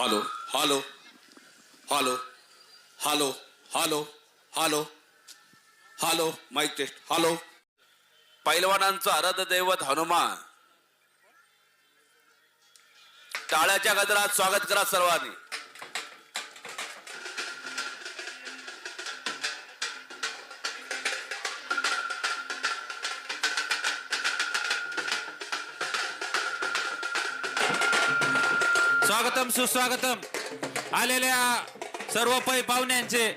Hello hello hello hello hello hello hello mike test hello पैलवानांचं आराध दैवत हनुमान. टाळ्याच्या गजरात स्वागत करा सर्वांनी. स्वागतम सुस्वागतम. आलेल्या सर्व पै पाहुण्यांचे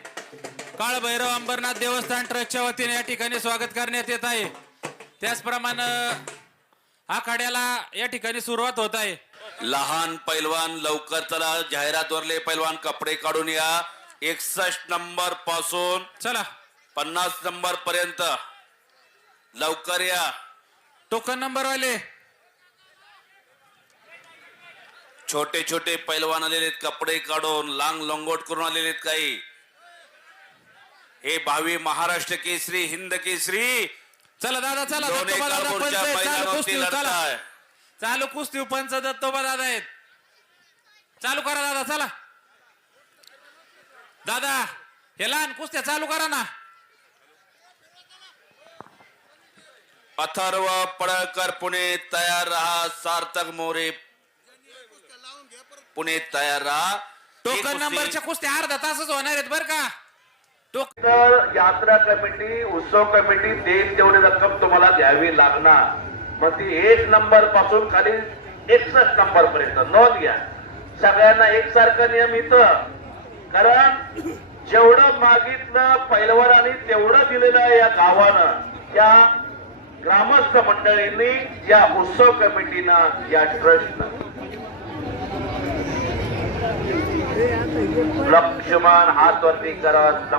काळ भैरव अंबरनाथ देवस्थान ट्रस्टच्या वतीने या ठिकाणी स्वागत करण्यात येत आहे. त्याचप्रमाणे आखाड्याला या ठिकाणी सुरुवात होत आहे. लहान पैलवान लवकर चला जाहिरातवरले पैलवान कपडे काढून या. एकसष्ट नंबरपासून चला. पन्नास नंबर पर्यंत लवकर या. टोकन नंबर वाले छोटे छोटे पैलवान आलेले आहेत कपडे काढून लांग लंगोट करून आलेले आहेत काही. हे भावी महाराष्ट्र केसरी हिंद केसरी. चला दादा चला दत्तोबा दादा आहेत. चालू मैदानावरती कुस्ती चला. लढताय. चालू कुस्ती पंच दत्तोबा दादा आहेत. चालू करा दादा चला. दादा हे लहान कुस्त्या चालू करा ना. अथर्व पडळकर पुणे तयार राहा सार्थक मोरे पुणे तयार. राहा टोकन नंबरच्या कुस्त्या अर्धा तासच होणार आहेत बरं का. टोक तर यात्रा कमिटी उत्सव कमिटी देईल तेवढी रक्कम तुम्हाला द्यावी लागणार मग ती एक नंबरपासून खाली एकसष्ट नंबर पर्यंत. नोंद घ्या. सगळ्यांना एकसारखं नियम इथं. कारण जेवढं मागितलं पैलवानाने तेवढं दिलेलं या गावानं. या ग्रामस्थ मंडळींनी या उत्सव कमिटीनं या ट्रस्टनं. लक्ष्मण हात वरती करत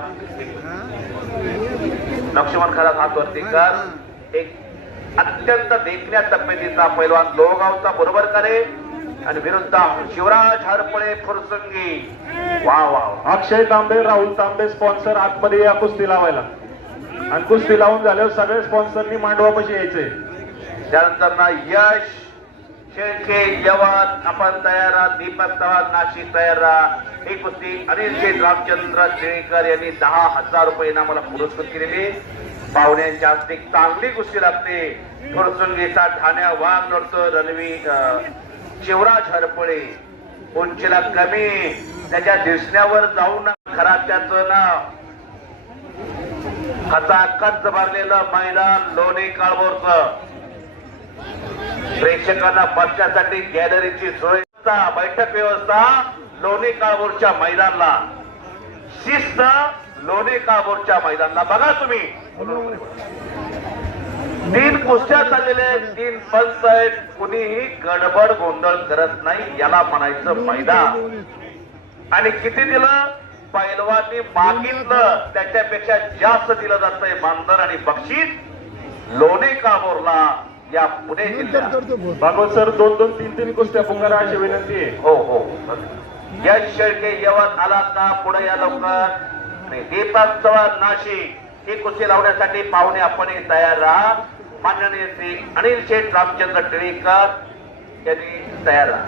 लक्ष्मण खरात हात वरती कर. एक अत्यंत देखण्या तब्येतीचा पैलवान लोहगावचा बरोबर करे. आणि विरुद्ध शिवराज हरपळे फुरसंगी. वा वा. अक्षय तांबे राहुल तांबे स्पॉन्सर आतमध्ये या कुस्ती लावायला. आणि कुस्ती लावून झाल्यावर सगळे स्पॉन्सरनी मांडवापाशी यायचे. त्यानंतर ना यश. शेळके यवत आपण तयार आहात दीपक तवाद नाशिक तयार. राहा ही कुस्ती अनिल शेठ रामचंद्र शेळकर यांनी दहा हजार रुपये इनामाला पुरस्कृत केलेली पाहुण्यांच्या हस्ते चांगली कुस्ती लागते. फुरसुंगीचा ठाण्या वाघ लढतो रणवी शिवराज हरपळे. उंचीला कमी. त्याच्या दिसण्यावर जाऊ ना खरा त्याचं नाव. कच्च भरलेलं मैदान लोणी काळभोरचं. प्रेक्षकांना बसण्यासाठी गॅलरीची सोय. बैठक व्यवस्था लोणी काळभोरच्या मैदानला. शिस्त लोणी काळभोरच्या मैदानला. बघा तुम्ही. तीन कुस्त्या चाललेल्या आहेत. तीन पंच आहेत. कुणीही गडबड गोंधळ करत नाही याला म्हणायचं मैदान. आणि किती दिलं? पैलवानी मागितलं. त्याच्यापेक्षा जास्त दिलं जात मानधन आणि बक्षीस लोणे काबोरला या पुणे जिल्ह्यात. भागवत सर दोन दोन तीन तीन कुस्त्या पुकारा अशी विनंती आहे. हो हो. यश शेळके यवत आला का पुढे या लवकर दीपक चव्हाण नाशिक ही कुस्ती लावण्यासाठी पाहुणे आपण तयार राहा. माननीय श्री अनिल शेठ रामचंद्र टिळेकर यांनी तयार राहा.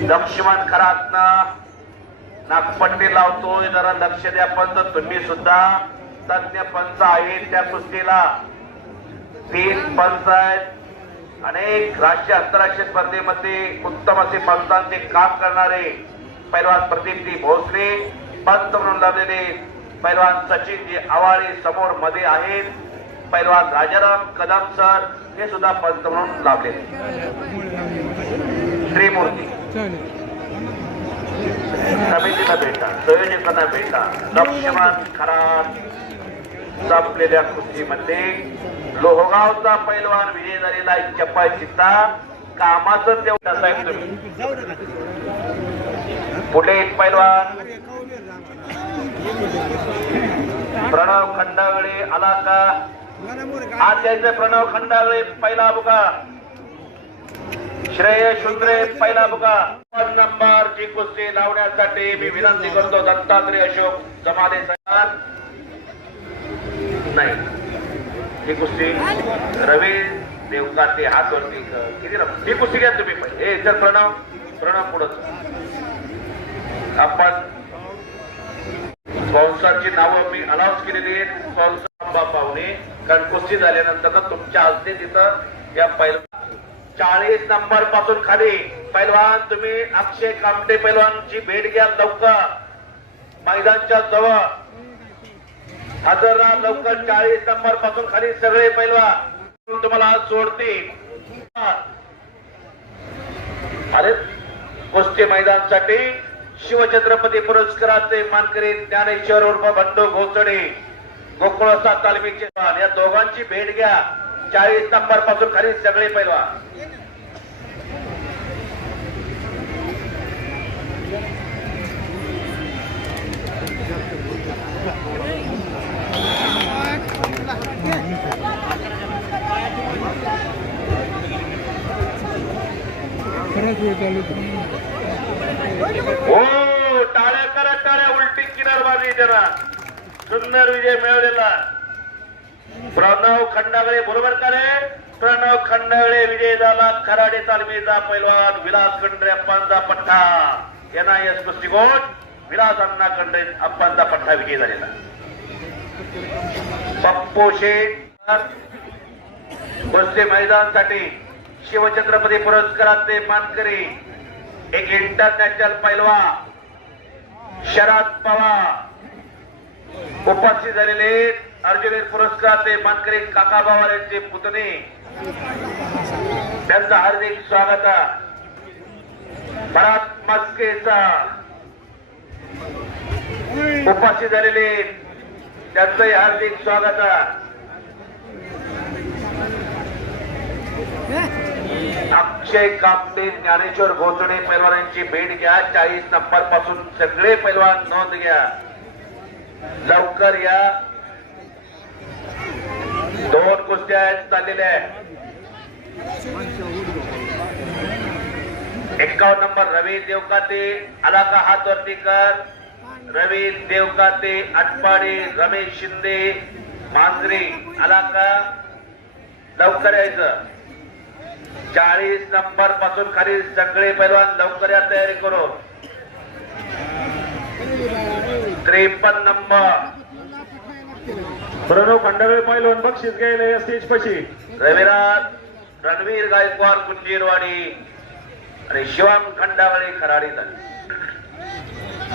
लक्ष्मण खरातनं नागपट्टी लावतोय जरा लक्ष द्या पंच तुम्ही सुद्धा. तज्ञ पंच आहेत त्या कुस्तीला. तीन पंच आहेत. अनेक राष्ट्रीय आंतरराष्ट्रीय स्पर्धेमध्ये उत्तम असे पंचांचे काम करणारे पैलवान प्रदीपजी भोसले पंत म्हणून लावलेले पैलवान सचिनजी आवाळे समोर मध्ये आहेत. पैलवान राजाराम कदम सर हे सुद्धा पंत म्हणून लाभलेले त्रिमूर्ती. समितीला भेटा संयोजकांना भेटा लक्ष्मण खराब संपलेल्या कुस्तीमध्ये लोहगावचा पैलवान विजय झालेला चप्पा चित्ता कामाचं तेवढा साहेब तुम्ही? पुढे एक पैलवान? प्रणव खंडावळे आला का? आज यायचं प्रणव खंडावळे पहिला बुका. श्रेय शुद्रे पहिला बुका. वन नंबर जी कुस्ती लावण्यासाठी मी विनंती करतो दत्तात्रय अशोक जमाले सर नाही. ही कुस्ती रवी देवकाते हात वरती किती ना ती कुस्ती घ्या तुम्ही हे ए प्रणाम प्रणव प्रणव पुढं. आपण स्पॉन्सरची नावं मी अनाऊन्स केलेली आहेत. स्पॉन्सर पाहुणे. कारण कुस्ती झाल्यानंतर तुमच्या हस्ते तिथं या पहिलवान चाळीस नंबरपासून खाली. पैलवान तुम्ही अक्षय कामटे पैलवानची भेट घ्या लवकर. मैदानच्या जवळ. हजर लवकर चाळीस नंबरपासून खाली सगळे पैलवान. तुम्हाला सोडतील. अरे कुस्ती मैदानसाठी शिवछत्रपती पुरस्काराचे मानकरी ज्ञानेश्वर उर्फ बंडू घोसडे. गोकुळसा तालमीचे या दोघांची भेट घ्या. चाळीस नंबरपासून खाली सगळे पैलवान. हो टाळ्या करा टाळ्या उलटी किनारबाजी सुंदर विजय मिळवलेला. प्रणव खंडागळे बरोबर का रे? प्रणव खंडागळे विजय झाला खराडे तालमीचा पैलवान विलास खंडरे अप्पांचा पठ्ठा. यांना यश कुस्तीकोट विलास अण्णा खंडरे अप्पांचा पठ्ठा विजय झालेला. पप्पू शेठ बसचे मैदानसाठी. शिवछत्रपती पुरस्काराचे मानकरी एक इंटरनॅशनल पैलवा शरद पवार. उपस्थित झालेले अर्जुन पुरस्काराचे मानकरी काका पवार यांचे पुतणे. त्यांचं हार्दिक स्वागत. भरत मस्केचा. उपस्थित झालेले त्यांचंही हार्दिक स्वागत. अक्षय कापते ज्ञानेश्वर घोसडे पैलवानांची भेट घ्या. चाळीस नंबरपासून सगळे पैलवान नोंद घ्या. लवकर या. दोन कुस्त्या आहेत चाललेल्या आहेत. एकावन्न नंबर रवी देवकाते आला का हात वरती कर. रवी देवकाते अटपाडे रमेश शिंदे मांजरे आला का लवकर यायचं. चाळीस नंबरपासून खाली सगळे पैलवान लवकर या तयारी करू त्रेपन्न नंबर. प्रणव खंडागळे पैलवान बक्षीस घ्यायला या स्टेज पशी. रविराज रणवीर गायकवाड कुंजीरवाडी आणि शिवाम खंडावळी खराडी झाली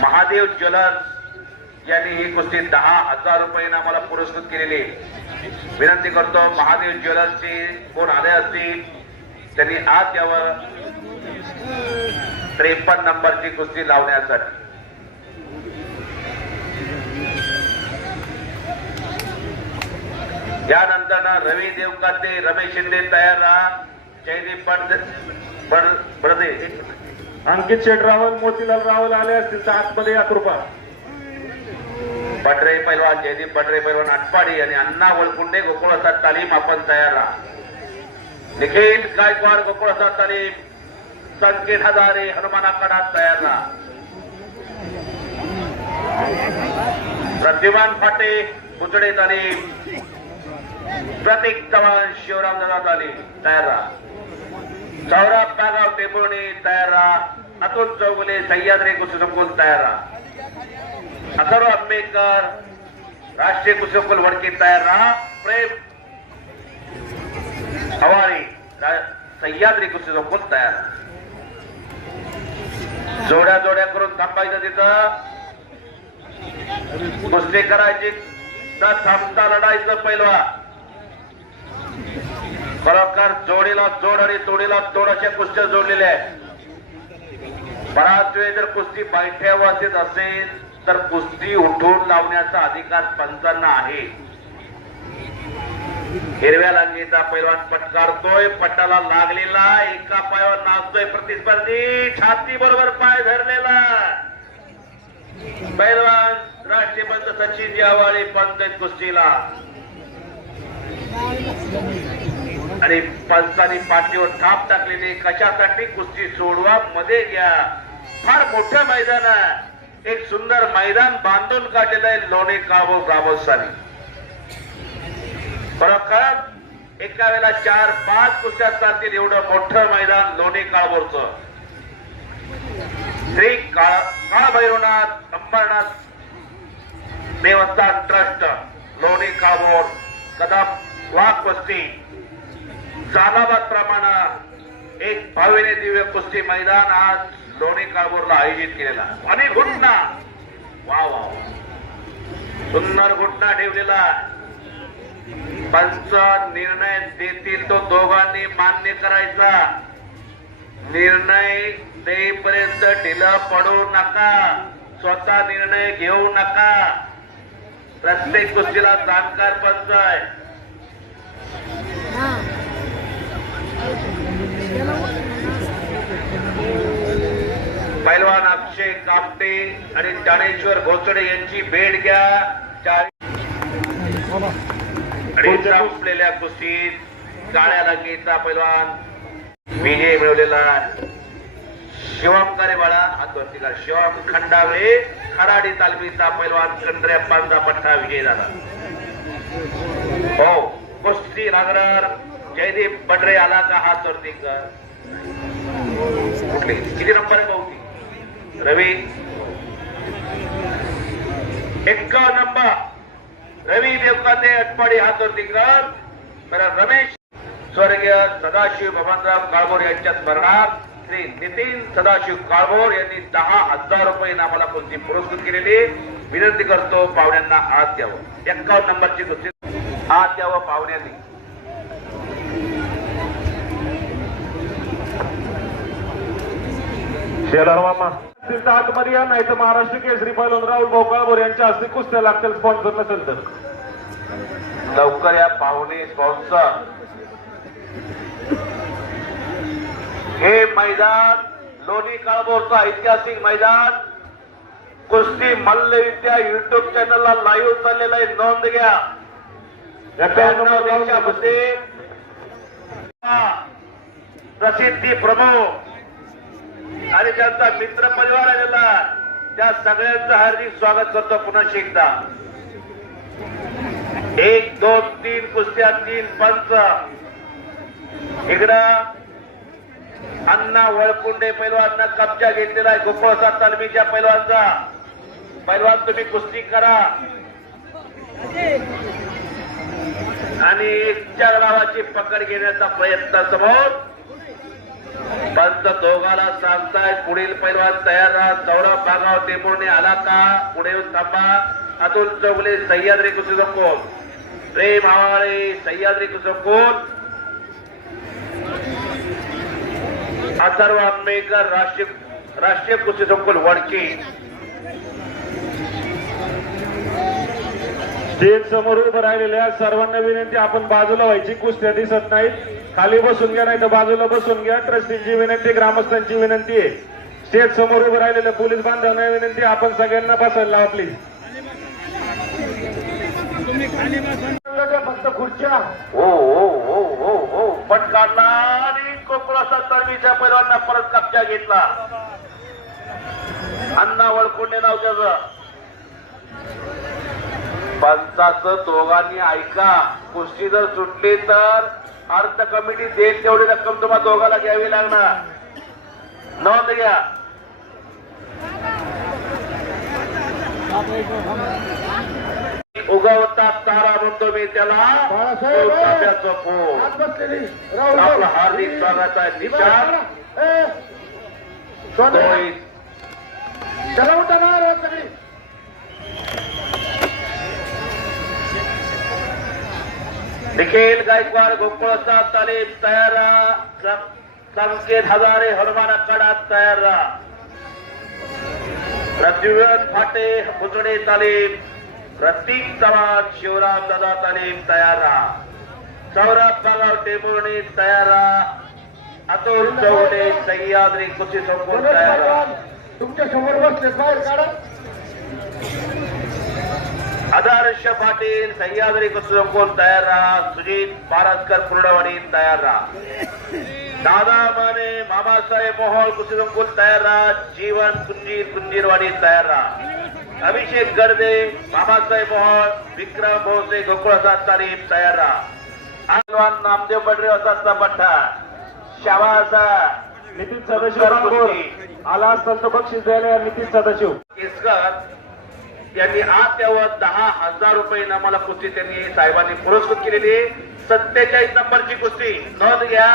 महादेव ज्वेलर्स यांनी ही कुस्ती दहा हजार रुपये आम्हाला पुरस्कृत केलेली विनंती करतो महादेव ज्वेलर्सची कोण आले असतील त्यांनी आज यावर त्रेपन्न नंबरची कुस्ती लावण्यासाठी. यानंतर ना रवी देवकाते रमेश शिंदे तयार राहा. जयदीप बडदे अंकित शेठ रावल मोतीलाल रावल आले असतील तर आतमध्ये या कृपा. पटरे पैलवान जयदीप पटरे पैलवान आटपाडी आणि अण्णा वलकुंडे गोकुळाचा तालीम आपण तयार राहा. निखिल गायकवाड गोकुळाचा तालीम संकेत हजारे हनुमानाकडा तयार राहा प्रतिमान फाटे पुतडे तालीम प्रतीक चव्हाण शिवराम दादा तालीम तयार राहा. सौरभ तागाव टेंबुर्णी तयार राहा. अतुल चौगुले सह्याद्री कुसुमकुल तयार राहा. अथर्व आंबेडकर राष्ट्रीय कुसुमकुल वडके तयार राहा. प्रेम हवाळी रा- सह्याद्री कुसुमकुल तयार. जोड्या जोड्या करून थांबायचं तिथं. कुस्ती करायची. तर थांबता लढायचं पहिलवा खरोखर जोडीला जोड आणि तोडीला तोड अशा कुस्त्या जोडलेल्या आहेत. बराच वेळ जर कुस्ती बैठ्या अवस्थेत असेल तर कुस्ती उठून लावण्याचा अधिकार पंचांना आहे. हिरव्या लांगीचा पैलवान पटकारतोय पटाला लागलेला एका पायावर नाचतोय प्रतिस्पर्धी छाती बरोबर पाय धरलेला. पैलवान राष्ट्रीय पंत सचिन यावाळी पंत कुस्तीला. आणि पंचांनी पाठीवर थाप टाकलेली कशासाठी? कुस्ती सोडवा मध्ये घ्या. फार मोठ्या मैदान आहे. एक सुंदर मैदान बांधून काढलेलं आहे लोणे काबो गावसानी. खरोखर एका वेळेला चार पाच कुस्त्या चालतील एवढं मोठं मैदान लोणी काळभोरचं श्री काळ अंबरनाथ देवस्थान ट्रस्ट लोणी काळभोर कदम वाघ कुस्ती सालाबाद प्रमाणे एक भावेने दिव्य कुस्ती मैदान आज लोणी काळभोरला आयोजित केलेला आणि घुटना वा वा वा. सुंदर घुटना ठेवलेला आहे. पंच निर्णय देतील तो दोघांनी मान्य करायचा. निर्णय देईपर्यंत ढिलं पडू नका. स्वतः निर्णय घेऊ नका. प्रत्येक गोष्टीला जाणकार पंच आहे. पैलवान अक्षय कापटे आणि ज्ञानेश्वर घोसडे यांची भेट घ्या. कुस्तीत काळ्या रंगीचा पैलवान. विजय मिळवलेला शिवम करेवाडा हातवरती करा. शिवम खंडागळे खराडी तालमीचा पैलवान कंड्रेप्पांचा पट्टा विजय झाला. हो कुस्ती लागणार जयदीप बडरे आला का हात वरती कर कुठली? किती नंबर आहे भाऊ ती? रवी. एक्कावन्न नंबर रवी देवकाते अटपाडी हा तो तर रमेश स्वर्गीय सदाशिव भगवानराव काळभोर यांच्या स्मरणात श्री नितीन सदाशिव काळभोर यांनी दहा हजार रुपये नामाला कोणती पुरस्कृत केलेली? विनंती करतो पाहुण्यांना आत द्यावं. एक्कावन्न नंबरची कुस्ती. आत द्यावं पाहुण्यांनी. शेलार मामा. तिथं आतमध्ये या नाही तर महाराष्ट्र केसरी पैलवान राहुल भोकाळभोर यांच्या हस्ते कुस्त्या लागतील स्पॉन्सर नसेल तर. लवकर या पाहुणे स्पॉन्सर हे मैदान लोणी काळभोरचं ऐतिहासिक मैदान. कुस्ती मल्लविद्या युट्यूब चॅनलला लाईव्ह चाललेलं आहे. नोंद घ्या. देशामध्ये प्रसिद्धी प्रमुख आणि त्यांचा मित्र परिवार आलेला त्या सगळ्यांचं हार्दिक स्वागत करतो पुन्हा एकदा. एक दोन तीन कुस्त्या तीन पंच. इकडं अण्णा वळकुंडे पैलवान कब्जा घेतलेला आहे. गोकुळसा तालमीच्या पैलवानचा. पैलवान तुम्ही कुस्ती करा. आणि चार गावाची पकड घेण्याचा प्रयत्न समोर. पंच दोघाला सांगताय पुढील पैलवान तयार राहा. सौरभ भागाव टेंबुर्णे आला का? पुढे येऊन थांबा. अतुल चौगले सह्याद्री कुसुम कोण प्रेम आवाळे सह्याद्री कुसुम कोण अथर्व आंबेकर राष्ट्रीय राष्ट्रीय कुस्ती संकुल वडकी. स्टेज समोर उभं राहिलेल्या सर्वांना विनंती आपण बाजूला व्हायची कुस्त्या दिसत नाहीत. खाली बसून घ्या नाही तर बाजूला बसून घ्या. ट्रस्टींची विनंती ग्रामस्थांची विनंती आहे. स्टेज समोर उभं राहिलेल्या पोलीस बांधवांना विनंती आपण सगळ्यांना बसायला लावा प्लीज फक्त खुर्च्या. हो हो हो हो हो. पट काढला आणि कोकणाचा तळवीच्या पैलवांना परत कब्जा घेतला. अण्णा वळकुंडे नाव त्याचं. पंचाचं दोघांनी ऐका. कुस्ती जर सुटली तर अर्थ कमिटी देईल तेवढी रक्कम तुम्हाला दोघाला घ्यावी लागणार. नोंद घ्या. उगवता तारा म्हणतो मी त्याला. आपलं हार्दिक स्वागत आहे. निशान. दोन निखिल गायकवाड गोकुळचा तालीम तयार राहा. संकेत हजारे हनुमान कडात तयार राहा. प्रद्युमन फाटे भुजडे तालीम. प्रतीक चव्हाण शिवराम दादा तालीम तयार राहा. सौरभ बागाव टेंबुर्णी तयार राहा. अतुल चौडे सह्याद्री कुशी संपूर्ण तयार राहा. तुमच्यासमोर बसले बाहेर काढा. आदर्श पाटील सह्याद्री कुसुमकोल तयार राहा? सुजित बारसकर पूर्णवाडी तयार राहा. दादा माने मामासाहेब मोहोळ कुसुमकोल तयार राहा? जीवन कुंजीर कुंजीरवाडी तयार राहा. अभिषेक गर्दे मामासाहेब मोहोळ विक्रम भोसे गोकुळाचा तारीफ तयार राहा. पहलवान नामदेव बडरे होता पट्टा शावा असा नितीन कांबोर आला असताना बक्षीस द्यायला नितीन सदाशिव. केसकर यांनी आज त्यावर दहा हजार रुपये इनामाला कुस्ती त्यांनी साहेबांनी पुरस्कृत केलेली सत्तेचाळीस नंबरची कुस्ती. नोंद घ्या.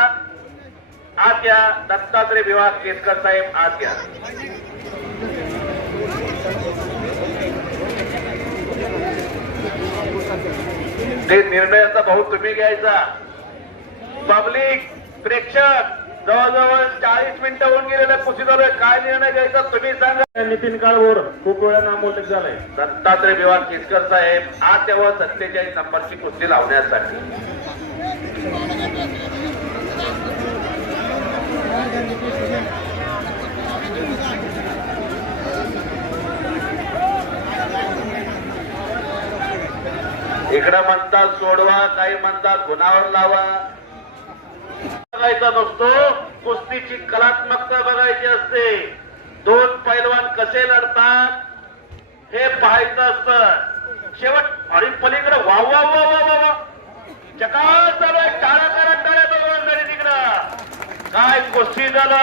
आज या दत्तात्रय विवाह केसकर साहेब आज घ्या. ते निर्णयाचा भाऊ तुम्ही घ्यायचा. पब्लिक प्रेक्षक जवळजवळ चाळीस मिनिटं होऊन गेलेल्या कुस्तीवर काय निर्णय घ्यायचा तुम्ही सांगा. नितीन काळभोर खूप वेळा नामोल्लेख झालाय दत्तात्रय विवाह केसकर साहेब आज तेव्हा सत्तेचाळीस नंबरची कुस्ती लावण्यासाठी. इकडं म्हणतात सोडवा काही म्हणतात गुन्हावर लावा. बघायचा नसतो कुस्तीची कलात्मकता बघायची असते. दोन पैलवान कसे लढतात हे पाहायचं असतं. शेवट आणि पलीकडे वा वा वा वा वा वा चालू आहे टाळा करा टाळ्या तरी तिकडं काय कुस्ती झाला?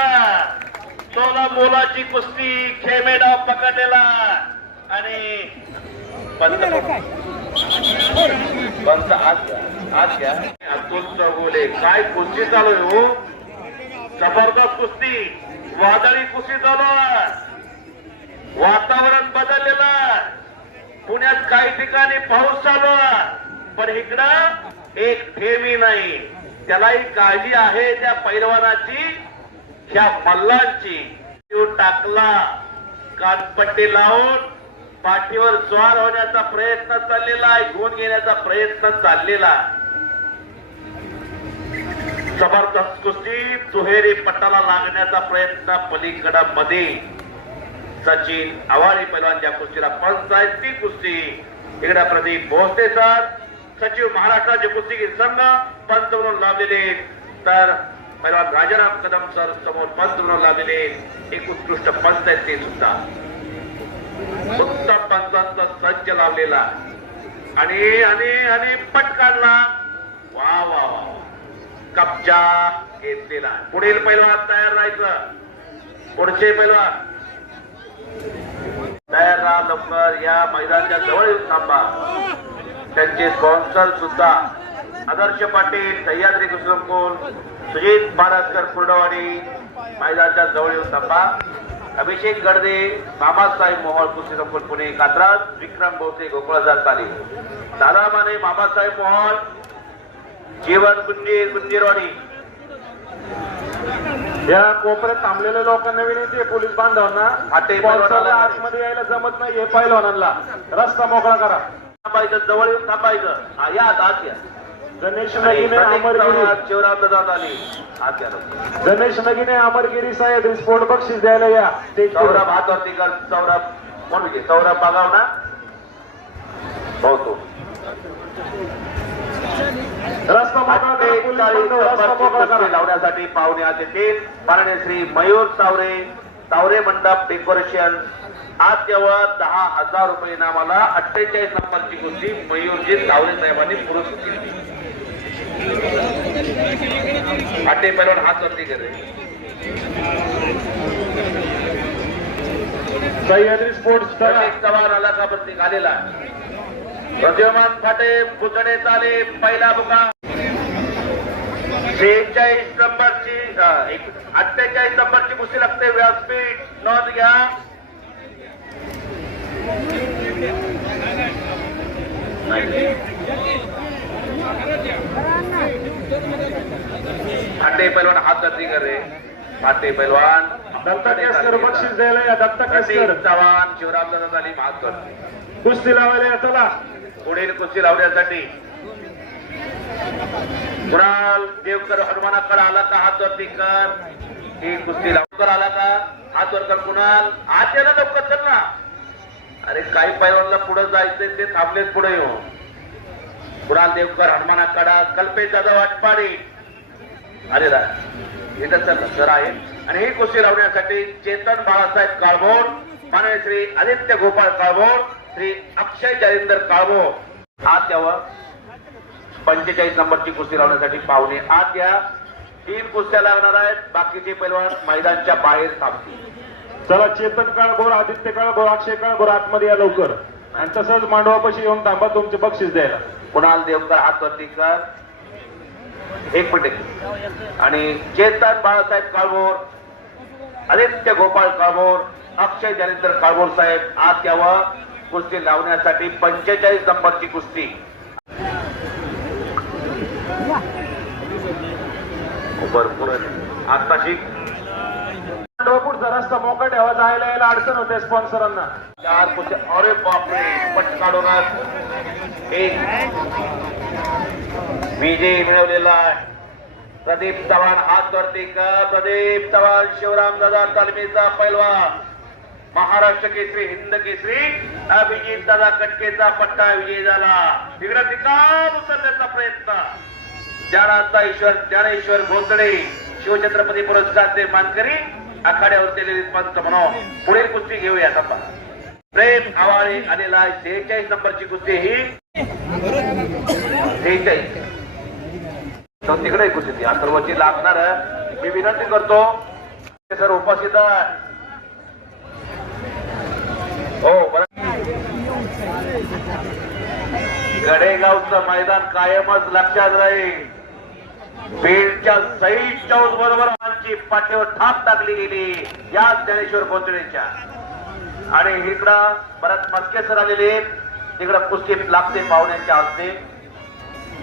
सोला मोलाची कुस्ती खेमेडाव पकडलेला. आणि पंत पंत आज आज घ्या. अतुल चौगुले काय कुस्ती चालू आहे हो? जबरदस्त कुस्ती. वादळी कुस्ती चालू आहे. वातावरण बदललेलं आहे. पुण्यात काही ठिकाणी पाऊस चालू आहे. पण इकडं एक थेंबी नाही. त्यालाही काळजी आहे त्या पैलवानाची ह्या मल्लांची. टाकला. कानपट्टी लावून पाठीवर स्वार होण्याचा प्रयत्न चाललेला आहे घेऊन घेण्याचा प्रयत्न चाललेला आहे. कुस्ती. दुहेरी पट्टाला लागण्याचा प्रयत्न पलीकडं मध्ये सचिन आवारी पैलवान ज्या कुस्तीला पंच ती कुस्ती इकडे प्रदीप भोसले सर. सचिव महाराष्ट्राचे कुस्तीगीर संघ पंच म्हणून लाभलेले तर पैलवान राजाराम कदम सर समोर पंच म्हणून लाभलेले एक उत्कृष्ट पंच आहेत ते सुद्धा. उत्तम पंचांचा संच लावलेला आणि आणि आणि पटकांना. वा वा वा. कब्जा घेतलेला. पुढील पैलवान तयार राहायचं. पुढचे पैलवान. तयार राहा लवकर. या मैदानाच्या जवळ येऊन थांबा. त्यांचे स्पॉन्सर सुद्धा. आदर्श पाटील सह्याद्री कुसुमकोल सुजित महाराजकर कुर्डवाडी मैदानाच्या जवळ येऊन थांबा. अभिषेक गर्दे बाबासाहेब मोहोळ कुस्ती संकुल पुणे कात्राज विक्रम बोसे गोकुळदास ताली दादा माने बाबासाहेब मोहोळ जीवन गुंजीर गुंजीरवाडी. या कोपऱ्यात थांबलेल्या लोकांना विनंती आहे पोलीस बांधवांना. आतमध्ये यायला जमत नाहीये पैलवानांना. रस्ता मोकळा करा. थांबायचं जवळ येऊन थांबायचं. हा या आता आत या. गणेश आणि नगीने अमरगिरी. शिवराम दादा आली. आत या लवकर. गणेश नगीने अमरगिरी साहेब स्पोर्ट बक्षीस द्यायला या. स्टेज सौरभ हातवरती कर सौरभ म्हणून घे सौरभ बघाव ना हो तो रस्ता मोकळा करा पोलीस अठ्ठेचाळीस बांधव, रस्ता नंबरची मोकळा कुस्ती करा लावण्यासाठी पाहुणे आज येतील माननीय श्री मयूर तावरे तावरे मंडप डेकोरेशन आज तेव्हा दहा हजार रुपये नावाला अठ्ठेचाळीस नंबरची कुस्ती मयूरजी तावरे साहेबांनी पुरस्कृत केली. अट्टे पैलवान हात वरती करे. सह्याद्री स्पोर्ट्स चव्हाण आला का प्रत्येक आलेला प्रद्युमान फाटे पुतळे चाले पहिला बुका. शेहेचाळीस नंबरची अठ्ठेचाळीस नंबरची कुस्ती लागते व्यासपीठ नोंद घ्या. फाटे पैलवान हात वरती करे. फाटे पैलवान दत्ता केसकर बक्षीस द्यायला या दत्ता केसकर चव्हाण शिवरामदादा तालीम हात वरती कुस्ती लावायला चला पुढील कुस्ती लावण्यासाठी. कुणाल देवकर हनुमानाकडे आला का हात वरती कर. ही कुस्ती लवकर आला का? हात वर कर कुणाल. आत ये लवकर चल ना. अरे काही पैलवानला पुढे जायचंय ते थांबलेच पुढे येऊ कुणाल देवकर हनुमानाकडा कल्पेश दादा वाटपाडी. अरे रा इथं चल सर आहे. आणि ही कुस्ती लावण्यासाठी चेतन बाळासाहेब काळभोर माननीय श्री आदित्य गोपाळ काळभोर श्री अक्षय जालिंदर काळभोर हा त्यावर पंचेचाळीस नंबरची कुस्ती लावण्यासाठी पाहुणे आत या. तीन कुस्त्या लागणार आहेत. बाकीचे पैलवान मैदानच्या बाहेर थांबतील. चला चेतन काळभोर आदित्य काळभोर अक्षय काळभोर आतमध्ये या लवकर. आणि तसंच मांडवापाशी येऊन थांबा तुमचे बक्षीस द्यायला. कुणाल देवकर हात वरती कर. एक मिनिट आणि चेतन बाळासाहेब काळभोर आदित्य गोपाळ काळभोर अक्षय ज्ञानेंद्र काळभोर साहेब आत यावं. कुस्ती लावण्यासाठी पंचेचाळीस नंबरची कुस्ती. भरपूर आहे. आत्ताशी. पुढचा ठेवा जायला यायला अडचण होते स्पॉन्सरांना. चार कुस्ती अरे बापरे पट काढून एक. विजय मिळवलेला आहे. प्रदीप चव्हाण हात वरती का? प्रदीप चव्हाण शिवराम दादा तालमीचा पैलवान. महाराष्ट्र केसरी हिंद केसरी अभिजित दादा कटकेचा पट्टा विजय झाला तिकडे निकाल उचलण्याचा प्रयत्न. ज्ञानाचा ईश्वर ज्ञानेश्वर भोसडे शिवछत्रपती पुरस्कारचे मानकरी आखाड्यावर पंच म्हणून पुढील कुस्ती घेऊया आता प्रेम आवाळे आलेला सेहेचाळीस नंबरची कुस्ती ही. सेहेचाळीस तर तिकडे कुस्ती ती. अथर्वची लागणार मी विनंती करतो. सर उपस्थित आहे. हो बरं गडेगावचं मैदान कायमच लक्षात राहील. बीडच्या सईद चौस बरोबर आमची पाठीवर थाप टाकली गेली. या ज्ञानेश्वर भोसलेच्या आणि इकडं परत मस्के सर आलेले तिकडं कुस्ती लागते पाहुण्यांच्या असते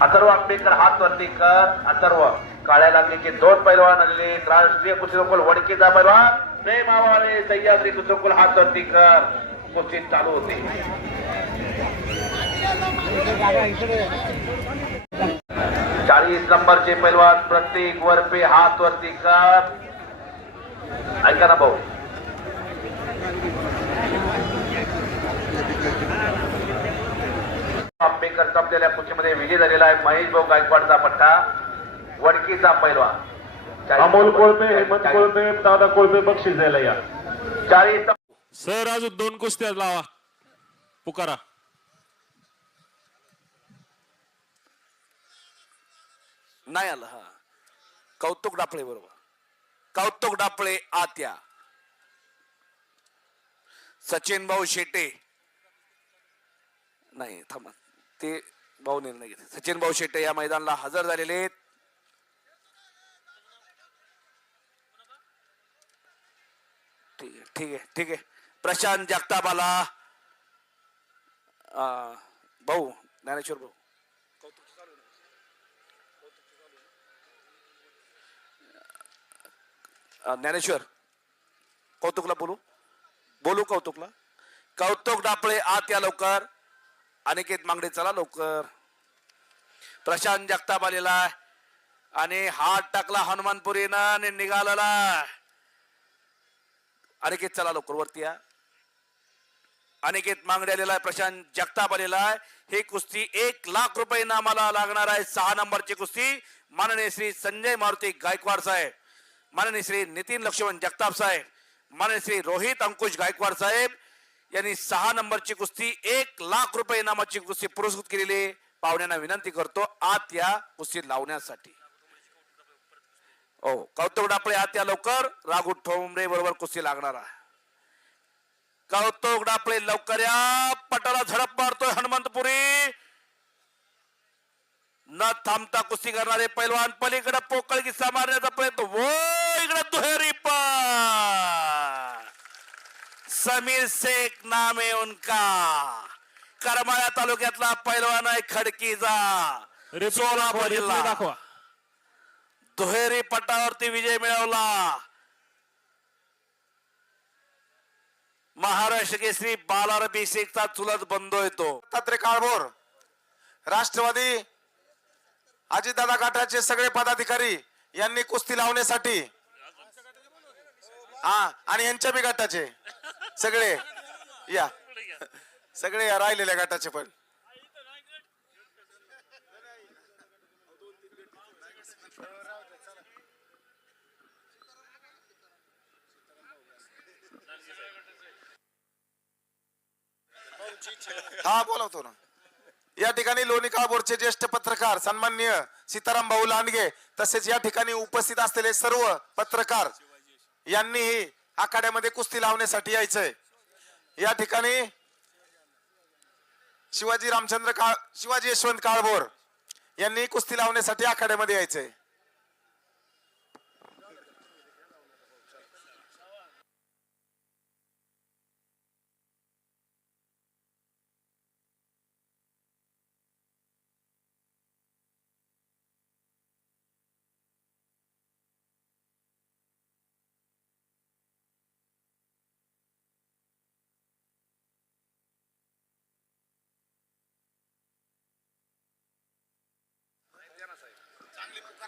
अथर्व आंबेडकर हात वरती कर. अथर्व काळ्या लागण्याचे दोन पैलवान आलेले राष्ट्रीय कुस्तीकोल वडकीचा पैलवान. प्रेमावाने सह्याद्री कुस्तीकोल हात वरती कर. कुस्ती चालू होते. चाळीस नंबरचे पैलवान प्रत्येक वरपे हात वरती कर. ऐका ना भाऊ. आंबेडकर संपलेल्या कुस्तीमध्ये विजय झालेला आहे. महेश भाऊ गायकवाडचा पट्टा. वडकीचा पैलवान. अमोल कोळपे हेमंत कोळपे दादा कोळपे बक्षीस द्यायला या. चाळीस सर अजून दोन कुस्त्या लावा. पुकारा. नाही आलं हा. कौतुक डापळे बरोबर. कौतुक डापळे आत्या. सचिन भाऊ शेटे. नाही थांबा. ते भाऊ निर्णय घेते सचिन भाऊ शेटे या मैदानाला हजर झालेले आहेत. ठीक आहे ठीक आहे ठीक आहे. प्रशांत जगतापाला. अं, भाऊ ज्ञानेश्वर भाऊ. ज्ञानेश्वर कौतुकला बोलू? बोलू कौतुकला? कौतुक डापळे आत या लवकर. अनिकेत मांगडे चला लवकर. प्रशांत जगताप आलेला आहे. आणि हात टाकला हनुमानपुरीनं आणि निघालेला अनिकेत चला लवकर वरती या. अनिकेत मांगडे आलेला आहे प्रशांत जगताप आलेला आहे. ही कुस्ती एक लाख रुपये नामाला लागणार आहे. सहा नंबरची कुस्ती. माननीय श्री संजय मारुती गायकवाड साहेब. माननीय श्री नितीन लक्ष्मण जगताप साहेब माननीय श्री रोहित अंकुश गायकवाड साहेब यांनी सहा नंबरची कुस्ती एक लाख रुपये इनामाची कुस्ती पुरस्कृत केलेली पाहुण्यांना विनंती करतो आत या कुस्ती लावण्यासाठी. हो कौतुक डापळे आत या लवकर. राघू ठोंबरे बरोबर कुस्ती लागणार आहे. कौतुक डापळे लवकर या. पटाला झडप मारतोय हनुमंतपुरी. न थांबता कुस्ती करणारे पैलवान पलीकडे पोकळ किस्सा मारण्याचा प्रयत्न. वो इकडे दुहेरी समीर शेख नाम आहे उनका. करमाळा तालुक्यातला पैलवान आहे खडकीचा. सोलापूर जिल्हा. दाखवा. दुहेरी पटावरती विजय मिळवला. महाराष्ट्र केसरी बालार चा चुलत बंधू येतो दत्तात्रय काळभोर राष्ट्रवादी अजितदादा गटाचे सगळे पदाधिकारी यांनी कुस्ती लावण्यासाठी. हा आणि यांच्या बी गटाचे. सगळे. या. सगळे या राहिलेल्या गटाचे पण. हा बोलवतो ना. या ठिकाणी लोणी काळभोरचे ज्येष्ठ पत्रकार सन्मान्य सीताराम भाऊ लांडगे तसेच या ठिकाणी उपस्थित असलेले सर्व पत्रकार यांनीही आखाड्यामध्ये कुस्ती लावण्यासाठी यायचंय. या ठिकाणी शिवाजी रामचंद्र काळ शिवाजी यशवंत काळभोर यांनी कुस्ती लावण्यासाठी आखाड्यामध्ये यायचंय.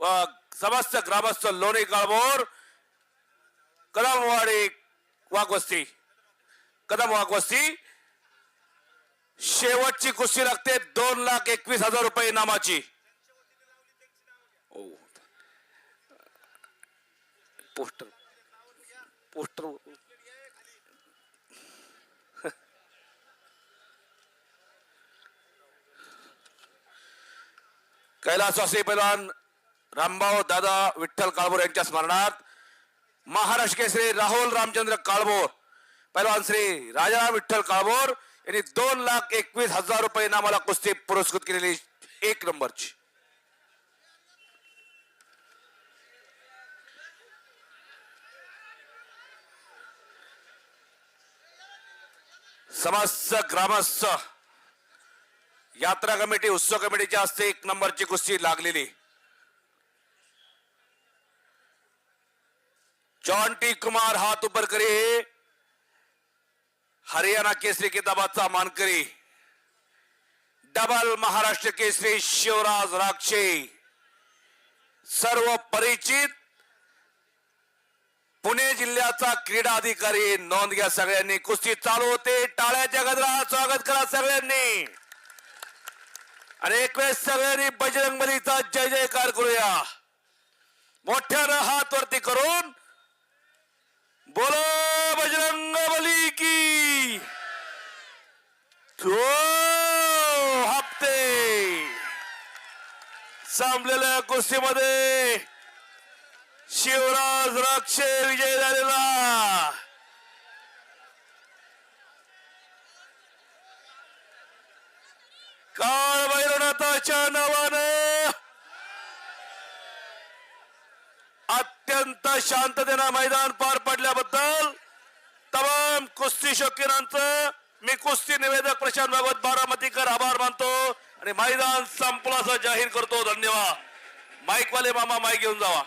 समस्त ग्रामस्थ लोणी काळभोर कदमवाडी वाघवस्ती. कदम वाघवस्ती. शेवटची कुस्ती लागते दोन लाख एकवीस हजार रुपये इनामाची. पोस्टर. पोस्टर. कैलासवासी पैलवान रामभाऊ दादा विठ्ठल काळभोर यांच्या स्मरणार्थ महाराष्ट्र केसरी राहुल रामचंद्र काळभोर पहिलवान श्री राजाराम विठ्ठल काळभोर यांनी दोन लाख एकवीस हजार रुपये इनामाला कुस्ती पुरस्कृत केलेली एक नंबरची. समस्त ग्रामस्थ यात्रा कमिटी उत्सव कमिटीच्या हस्ते एक नंबरची कुस्ती लागलेली. जॉन टी कुमार हात उपर करी. हरियाणा केसरी किताबाचा मानकरी डबल महाराष्ट्र केसरी शिवराज राक्षे. सर्व परिचित पुणे जिल्ह्याचा क्रीडा अधिकारी नोंद घ्या सगळ्यांनी. कुस्ती चालू होते. टाळ्याच्या गजरात स्वागत करा सगळ्यांनी. आणि एक वेळेस सगळ्यांनी बजरंग बलीचा जय जयकार करूया. मोठ्यानं हात वरती करून बोलो बजरंग बली की। हप्ते संपलेल्या कुस्तीमध्ये शिवराज राक्षे विजय झालेला। काळ भैरवनाथाच्या नावानं अत्यंत शांततेनं मैदान पार पडल्याबद्दल तमाम कुस्ती शौकीनांचं मी कुस्ती निवेदक प्रशांत भागवत बारामतीकर आभार मानतो आणि मैदान संपलं असं जाहीर करतो. धन्यवाद. माईकवाले मामा माईक घेऊन जावा.